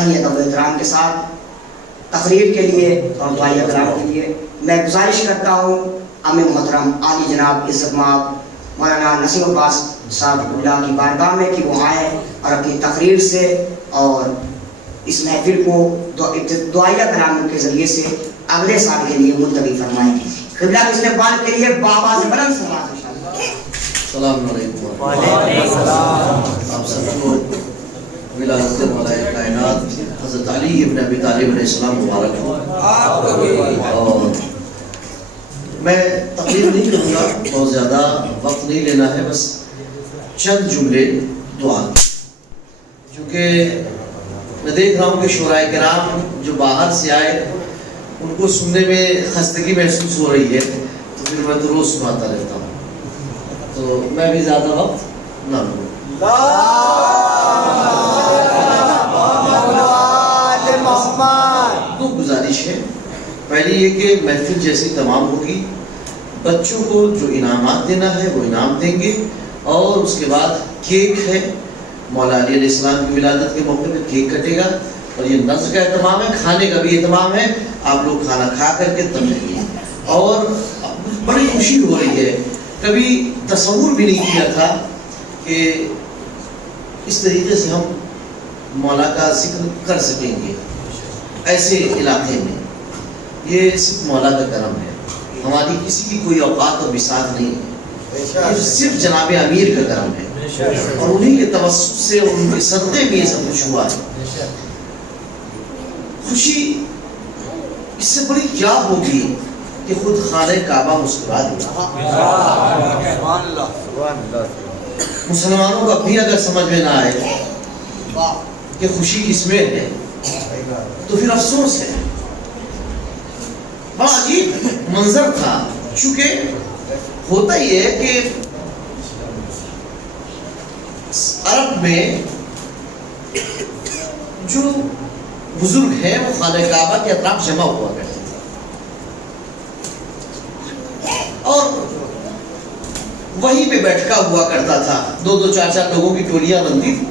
بڑی ادب و احترام کے ساتھ تقریر کے لیے اور دعائیہ کلام کے لیے میں گزارش کرتا ہوں امیر محترم عالی جناب عزت مآب مولانا نسیم عباس صاحب اللہ کی بارگاہ میں کہ وہ آئیں اور اپنی تقریر سے اور اس محفل کو دعائیہ کلام کے ذریعے سے اگلے سال کے لیے ملتوی فرمائیں. قبلہ کے استقبال کے لیے بابا سے بلند سلام. السلام علیکم. آپ سب کو ولادت مولا کائنات حضرت علی ابن ابی طالب علیہ السلام مبارک ہو. اور میں تقریر نہیں کروں گا، بہت زیادہ وقت نہیں لینا ہے، بس چند جملے دعا. کیونکہ میں دیکھ رہا ہوں کہ شورائے کرام جو باہر سے آئے ان کو سننے میں خستگی محسوس ہو رہی ہے، تو پھر میں تو روز سناتا رہتا ہوں، تو میں بھی زیادہ وقت نہ لوں. دو گزارش ہے. پہلی یہ کہ محفل جیسی تمام ہوگی، بچوں کو جو انعامات دینا ہے وہ انعام دیں گے، اور اس کے بعد کیک ہے، مولا علی علیہ السلام کی ولادت کے موقع پہ کیک کٹے گا، اور یہ نذر کا اہتمام ہے، کھانے کا بھی اہتمام ہے. آپ لوگ کھانا کھا کر کے تب رہیے. اور بڑی خوشی ہو رہی ہے، کبھی تصور بھی نہیں کیا تھا کہ اس طریقے سے ہم مولا کا ذکر کر سکیں گے ایسے علاقے میں. یہ صرف مولا کا کرم ہے، ہماری کسی کی کوئی اوقات اور بساط نہیں ہے، یہ صرف جناب امیر کا کرم ہے، اور انہیں کے توسط سے ان کے صدقے میں یہ سب کچھ ہوا ہے. خوشی اس سے بڑی کیا ہوگی کہ خود خانہ کعبہ مسکرا دیا. مسلمانوں کو بھی اگر سمجھ میں نہ آئے کہ خوشی کس میں ہے تو پھر افسوس ہے. بڑا عجیب منظر تھا، چونکہ ہوتا یہ ہے کہ عرب میں جو بزرگ ہیں وہ خانہ کعبہ کے اطراف جمع ہوا کرتے تھے، اور وہیں پہ بیٹھا ہوا کرتا تھا. دو دو چار چار لوگوں کی ٹولیاں بنتی تھی،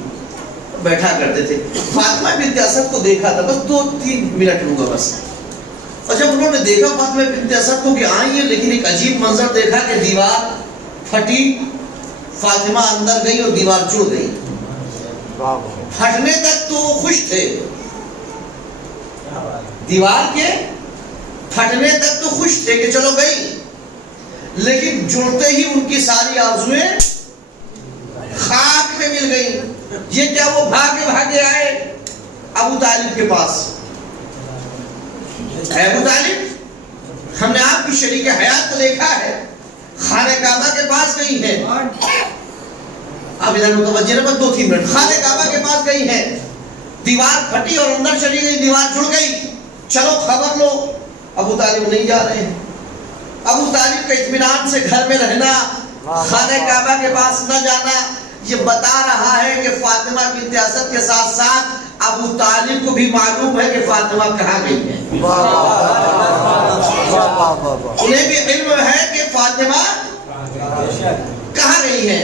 بیٹھا کرتے تھے. فاطمہ بنت اسد کو دیکھا تھا، بس 2-3 منٹ لوں گا بس. اور جب انہوں نے دیکھا فاطمہ بنت اسد کو کہ آئی ہے، لیکن ایک عجیب منظر دیکھا کہ دیوار پھٹی، فاطمہ اندر گئی اور دیوار جڑ گئی. پھٹنے تک تو خوش تھے، دیوار کے پھٹنے تک تو خوش تھے کہ چلو گئی، لیکن جڑتے ہی ان کی ساری آرزویں خاک میں مل گئی. یہ کیا وہ بھاگے بھاگے آئے ابو طالب کے پاس. اے ابو طالب، ہم نے آپ کی شریک حیات کو دیکھا ہے، خانہ کعبہ کے پاس گئی ہے. اب ادھر متوجہ رہے، بس 2-3 منٹ. خانہ کعبہ کے پاس گئی ہے، دیوار پھٹی اور اندر چلی گئی، دیوار جڑ گئی، چلو خبر لو. ابو طالب نہیں جا رہے ہیں. ابو طالب کا اطمینان سے گھر میں رہنا، خانہ کعبہ کے پاس نہ جانا، یہ بتا رہا ہے کہ فاطمہ بنت اسد کے ساتھ ساتھ ابو طالب کو بھی معلوم ہے کہ فاطمہ کہاں گئی ہے. انہیں بھی علم ہے کہ فاطمہ کہاں گئی ہے.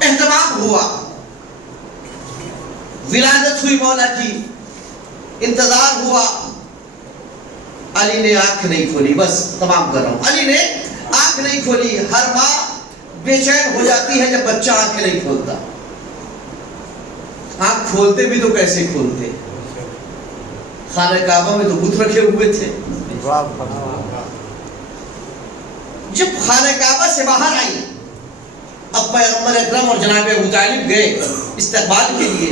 اہتمام ہوا، ولادت ہوئی مولا کی، انتظار ہوا. علی نے آنکھ نہیں کھولی. بس تمام کر رہا ہوں. علی نے آنکھ نہیں کھولی. ہر ماں بے چین ہو جاتی ہے جب بچہ آنکھ نہیں کھولتا. آنکھ کھولتے بھی تو کیسے کھولتے؟ خانہ کعبہ میں تو بت رکھے ہوئے تھے. جب خانہ کعبہ سے باہر آئی، اب پیغمبر اکرم اور جناب ابو طالب گئے استقبال کے لیے.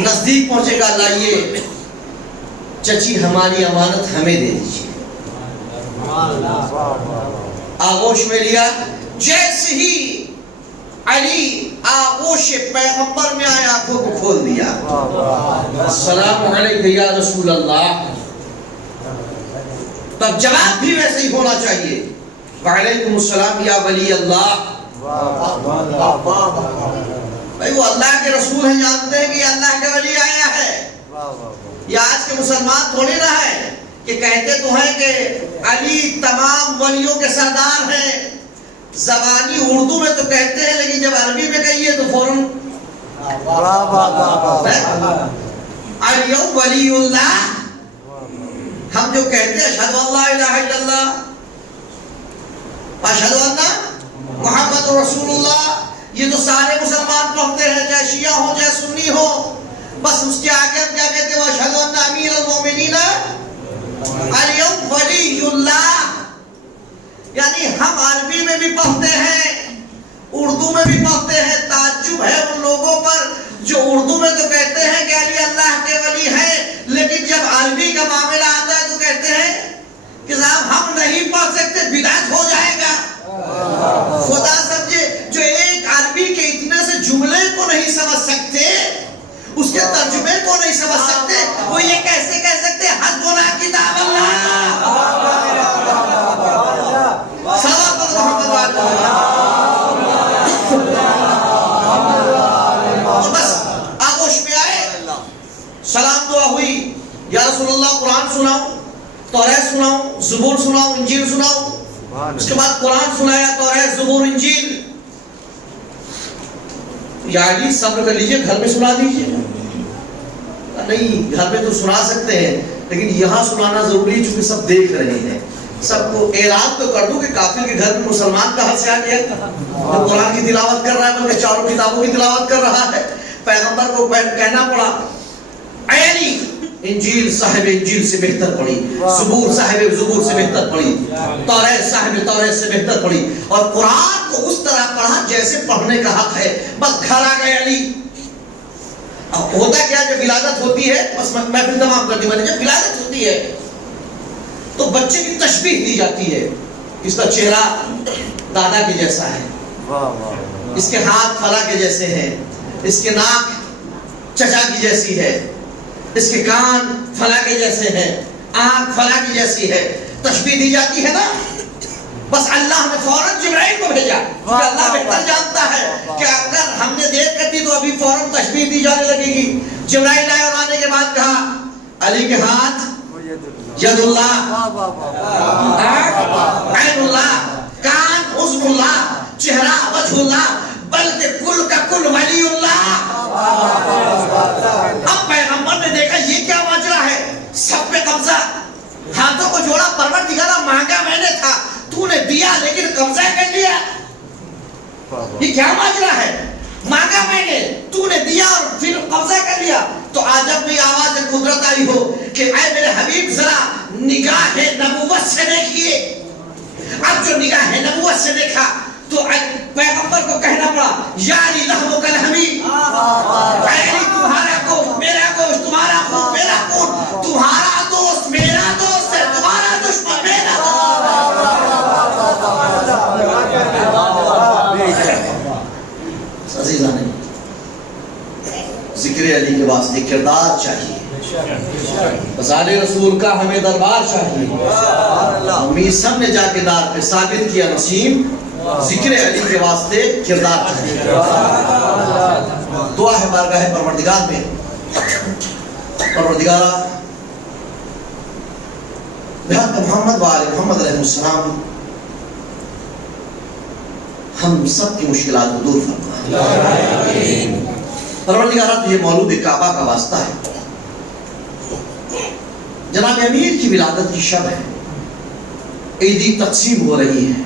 نزدیک پہنچے گا، لائیے چچی ہماری امانت ہمیں دے دیجیے. آغوش میں لیا. جیسے ہی علی آغوش پیغمبر میں آیا، آنکھوں کو کھول دیا. السلام علیکم یا رسول اللہ. تب جواب بھی ویسے ہی ہونا چاہیے، وعلیکم السلام یا ولی اللہ. بھائی وہ اللہ کے رسول ہیں، جانتے ہیں کہ اللہ کا ولی آیا ہے. یہ آج کے مسلمان تھوڑی نہ ہے کہ کہتے تو ہیں کہ علی تمام ولیوں کے سردار ہیں. زبانی اردو میں تو کہتے ہیں، لیکن جب عربی میں کہیے تو فوراً الیوم ولی اللہ. ہم جو کہتے ہیں اشہد ان لا الہ الا اللہ اشہد ان محمد رسول اللہ، یہ تو سارے مسلمان پڑھتے ہیں، چاہے شیعہ ہو چاہے سنی ہو. بس اس کے آگے ہم کیا کہتے ہیں؟ اشہد ان امیر المومنین الیوم ولی اللہ. یعنی ہم عربی میں بھی پڑھتے ہیں، اردو میں بھی پڑھتے ہیں. تعجب ہے ان لوگوں پر جو اردو میں تو کہتے ہیں کہ علی اللہ کے ولی ہے، لیکن جب عربی کا معاملہ آتا ہے تو کہتے ہیں کہ صاحب ہم نہیں پڑھ سکتے، بدعت ہو جائے گا. خدا سمجھے، جو ایک عربی کے اتنے سے جملے کو نہیں سمجھ سکتے، اس کے ترجمے کو نہیں سمجھ سکتے، وہ یہ کیسے کہہ سکتے حسبنا کتاب اللہ. صلوات محمد وعلیہ. تو بس آگوش میں آئے، سلام دعا ہوئی، یا رسول اللہ قرآن سناؤ، توریت سناؤ، زبور سناؤ، انجیل سناؤ. اس کے بعد قرآن سنایا، توریت، زبور، انجیل. یا علی صبر کر لیجئے، گھر میں سنا دیجئے. نہیں، گھر میں تو سنا سکتے ہیں لیکن یہاں سنانا ضروری ہے چونکہ سب دیکھ رہے ہیں. سب کو اعلان تو کر دوں کہ کافر کے گھر میں مسلمان کہاں سے آ گیا جو قرآن کی تلاوت کر رہا ہے، بلکہ چاروں کتابوں کی تلاوت کر رہا ہے. پیغمبر کو کہنا پڑا اے علی انجیل صاحب انجیل سے بہتر پڑھی، زبور صاحب زبور سے بہتر پڑھی، توریت صاحب توریت سے بہتر پڑھی، اور قرآن کو اس طرح پڑھا جیسے پڑھنے کا حق ہے. بس گھر آ گئے علی. اب ہوتا کیا، جب ولادت ہوتی ہے، بس میں پھر تمام کر دی میں نے، جب ولادت ہوتی ہے تو بچے کی تشبیہ دی جاتی ہے. اس کا چہرہ دادا کے جیسا ہے، اس کے ہاتھ فلاں کے جیسے ہیں، اس کے ناک چچا کی جیسی ہے، اس کے کان فلاں کے جیسے ہیں، آنکھ فلاں کی جیسی ہے. تشبیہ دی جاتی ہے نا. بس اللہ نے فوراً جبرائیل کو بھیجا، کیونکہ اللہ بہتر جانتا ہے کہ اگر ہم نے دیر کر دی تو ابھی فوراً تشبیہ دی جانے لگے گی. جبرائیل آئے اور آنے کے بعد کہا علی کے ہاتھ ید اللہ، عین اللہ، کان عزم اللہ، چہرہ وجہ اللہ، بلکہ کل کا کل ولی اللہ. اب پیغمبر نے دیکھا یہ کیا ماجرا ہے، سب پہ قبضہ، ہاتھوں کو جوڑا. پروردگارہ مانگا میں نے تھا، تو نے دیا لیکن قبضہ کر لیا. یہ کیا ماجرا ہے، مانگا میں نے، تو نے دیا اور پھر قبضہ کر لیا. تو آجب میں آواز قدرت آئی ہو کہ اے میرے حبیب ذرا نگاہ نبوت سے دیکھیے. اب جو نگاہ نبوت سے دیکھا تو پیغمبر کو کہنا پڑا یا علی لحمک لحمی، اے علی تمہارا گوشت میرا گوشت، تمہارا خون میرا خون، تمہارا دوست میرا دوست ہے، تمہارا دشمن میرا دوست. عزیزانے، ذکر علی کے واسطے کردار چاہیے، بزال رسول کا ہمیں دربار چاہیے. امید سب نے جا کے دار پہ ثابت کیا نسیم ذکر علی کے واسطے کردار چاہیے. دعا ہے بارگاہ پروردگار میں، پروردگارہ بحق محمد وآل محمد علیہ السلام ہم سب کی مشکلات کو دور فرما. پروردگارہ تجھے مولود کعبہ کا واسطہ ہے. جناب امیر کی ولادت کی شب ہے، عیدی تقسیم ہو رہی ہے.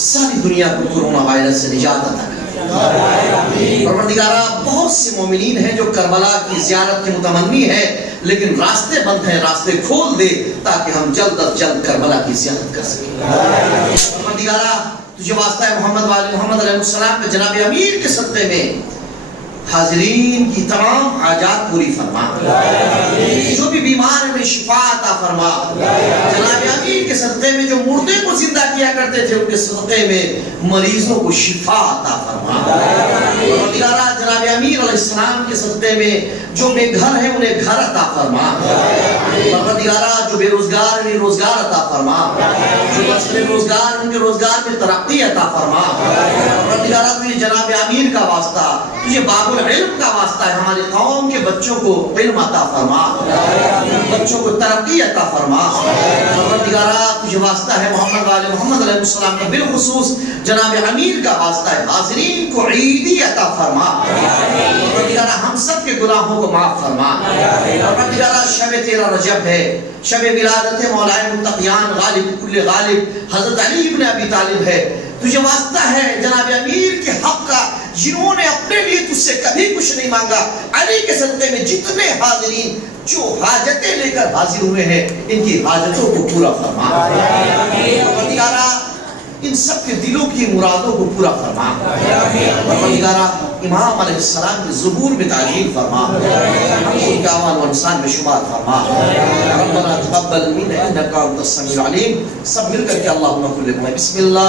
ساری دنیا کو کورونا وائرس سے نجات عطا کر. پروردگارہ بہت سے مومنین ہیں جو کربلا کی زیارت کے متمنی ہے، لیکن راستے بند ہیں، راستے کھول دے تاکہ ہم جلد از جلد کربلا کی زیارت کر سکیں. پروردگارہ تجھے واسطہ ہے محمد وآل محمد علیہ السلام کے جناب امیر کے صدقے میں حاضرین کی تمام حاجات پوری فرما. جو بھی بیمار ہیں شفا عطا فرما. جناب امیر کے صدقے میں جو مردے کو زندہ کیا کرتے تھے ان کے صدقے میں مریضوں کو شفا عطا فرما. پروردگارہ جناب امیر علیہ السلام کے صدقے میں جو بے گھر ہیں انہیں گھر عطا فرما. پروردگارہ جو بے روزگار ہیں روزگار عطا فرما. جو مسئلے روزگار ان کے روزگار میں ترقی عطا فرما. پروردگارہ تجھے جناب امیر کا واسطہ، تجھے باب العلم کا واسطہ ہے، ہماری قوم کے بچوں کو علم عطا فرما، بچوں کو ترقی عطا فرما. پروردگارہ تجھے واسطہ ہے محمد وآل محمد علیہ السلام کا، بالخصوص جناب امیر کا واسطہ ہے، حاضرین کو عیدی عطا فرما، پروردگارہ ہم سب کے گناہوں کو معاف فرما، پروردگارہ شب 13 رجب ہے، شب ولادت مولا متقیان غالب کل غالب حضرت علی ابن ابی طالب ہے، تجھے واسطہ ہے جناب امیر کے حق کا، جنہوں نے اپنے لیے تجھ سے کبھی کچھ نہیں مانگا، علی کے صدقے میں جتنے حاضرین جو حاجتیں لے کر حاضر ہوئے ہیں ان کی حاجتوں کو پورا فرما، پروردگارہ ان سب کے دلوں کی مرادوں کو پورا فرما، پروردگارہ امام علیہ السلام کے ظہور میں تعجیل فرما، ہم کو ان کے اعوان و انسان میں شمار فرما، ربنا تقبل منا انک انت السمیع العلیم، سب مل کر کے اللہم کل بسم اللہ